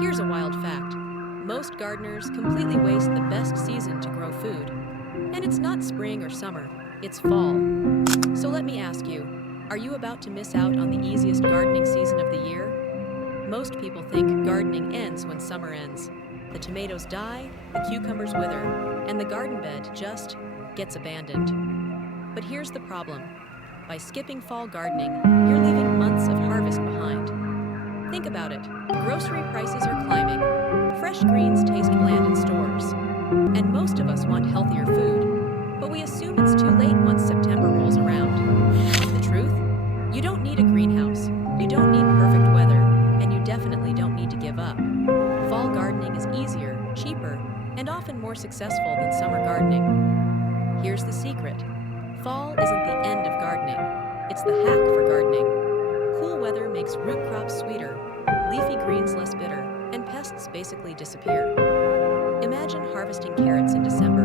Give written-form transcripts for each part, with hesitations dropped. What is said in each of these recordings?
Here's a wild fact. Most gardeners completely waste the best season to grow food. And it's not spring or summer, it's fall. So let me ask you, are you about to miss out on the easiest gardening season of the year? Most people think gardening ends when summer ends. The tomatoes die, the cucumbers wither, and the garden bed just gets abandoned. But here's the problem. By skipping fall gardening, you're leaving months of harvest behind. Think about it. Grocery prices are climbing. Fresh greens taste bland in stores. And most of us want healthier food. But we assume it's too late once September rolls around. The truth? You don't need a greenhouse. You don't need perfect weather. And you definitely don't need to give up. Fall gardening is easier, cheaper, and often more successful than summer gardening. Here's the secret. Fall isn't the end of gardening. It's the hack for gardening. Cool weather makes root crops sweeter, leafy greens less bitter, and pests basically disappear. Imagine harvesting carrots in December,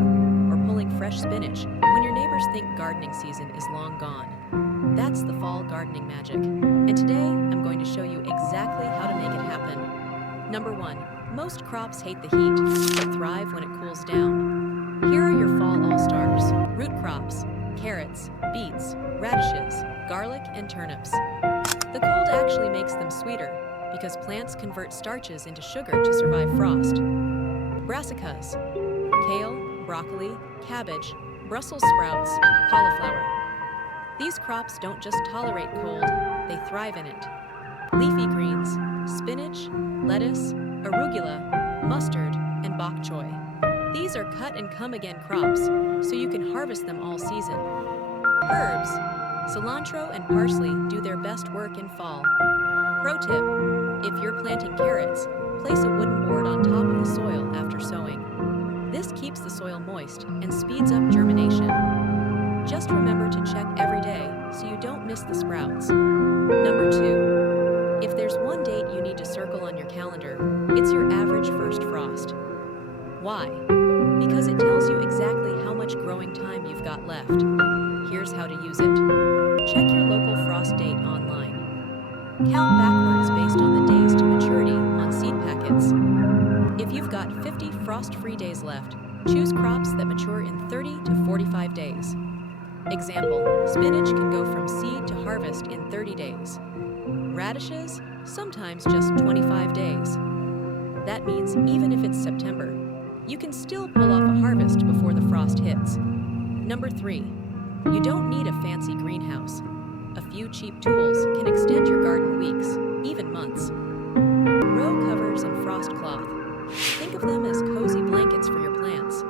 or pulling fresh spinach when your neighbors think gardening season is long gone. That's the fall gardening magic. And today, I'm going to show you exactly how to make it happen. Number 1. Most crops hate the heat, but thrive when it cools down. Here are your fall all-stars: root crops, carrots, beets, radishes, garlic, and turnips. The cold actually makes them sweeter because plants convert starches into sugar to survive frost. Brassicas, kale, broccoli, cabbage, Brussels sprouts, cauliflower. These crops don't just tolerate cold, they thrive in it. Leafy greens, spinach, lettuce, arugula, mustard, and bok choy. These are cut-and-come-again crops, so you can harvest them all season. Herbs, cilantro and parsley do their best work in fall. Pro tip, if you're planting carrots, place a wooden board on top of the soil after sowing. This keeps the soil moist and speeds up germination. Just remember to check every day so you don't miss the sprouts. Number 2, if there's one date you need to circle on your calendar, it's your average first frost. Why? Because it tells you exactly how much growing time you've got left. Here's how to use it. Check your local frost date online. Count backwards based on the days to maturity on seed packets. If you've got 50 frost-free days left, choose crops that mature in 30 to 45 days. Example, spinach can go from seed to harvest in 30 days. Radishes, sometimes just 25 days. That means even if it's September, you can still pull off a harvest before the frost hits. Number 3, you don't need a fancy greenhouse. A few cheap tools can extend your garden weeks, even months. Row covers and frost cloth. Think of them as cozy blankets for your plants.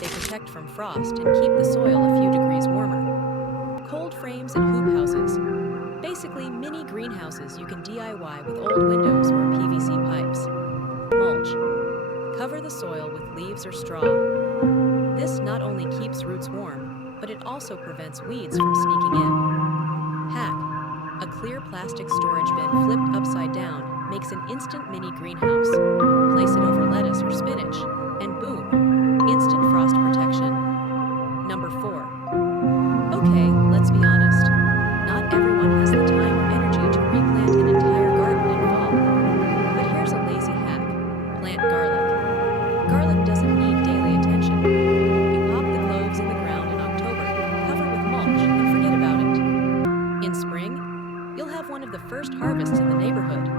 They protect from frost and keep the soil a few degrees warmer. Cold frames and hoop houses. Basically mini greenhouses you can DIY with old windows or PVC pipes. Mulch. Cover the soil with leaves or straw. This not only keeps roots warm, but it also prevents weeds from sneaking in. Hack. A clear plastic storage bin flipped upside down makes an instant mini greenhouse. Place it over lettuce or spinach, and boom, instant frost protection. Number 4. Okay, let's be honest. Not everyone has the time or energy to replant an entire garden in fall. But here's a lazy hack. Plant garlic. Garlic doesn't need daily attention. You pop the cloves in the ground in October, cover with mulch, and forget about it. In spring, you'll have one of the first harvests in the neighborhood.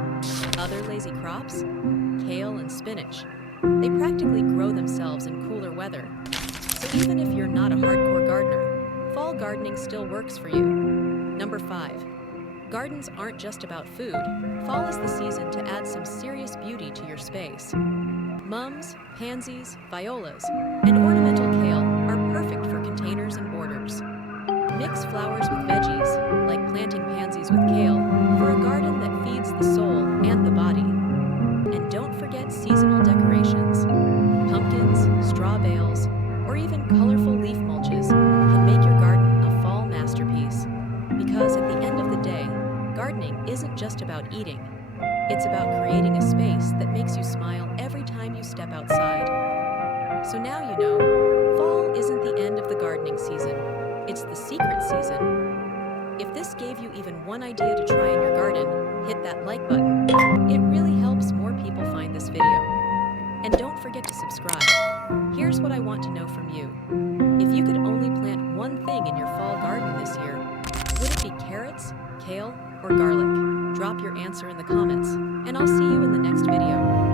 Other lazy crops? Kale and spinach. They practically grow themselves in cooler weather. So even if you're not a hardcore gardener, fall gardening still works for you. Number 5. Gardens aren't just about food. Fall is the season to add some serious beauty to your space. Mums, pansies, violas, and ornamental kale are perfect for containers and borders. Mix flowers with veggies, like planting pansies with kale, for a garden that feeds the soul and the body. And don't forget seasonal decorations. Pumpkins, straw bales, or even colorful leaf mulches can make your garden a fall masterpiece. Because at the end of the day, gardening isn't just about eating. It's about creating a space that makes you smile every time you step outside. So now you know, fall isn't the end of the gardening season. It's the secret season. If this gave you even one idea to try in your garden, hit that like button. It really this video. And don't forget to subscribe. Here's what I want to know from you. If you could only plant one thing in your fall garden this year, would it be carrots, kale, or garlic? Drop your answer in the comments, and I'll see you in the next video.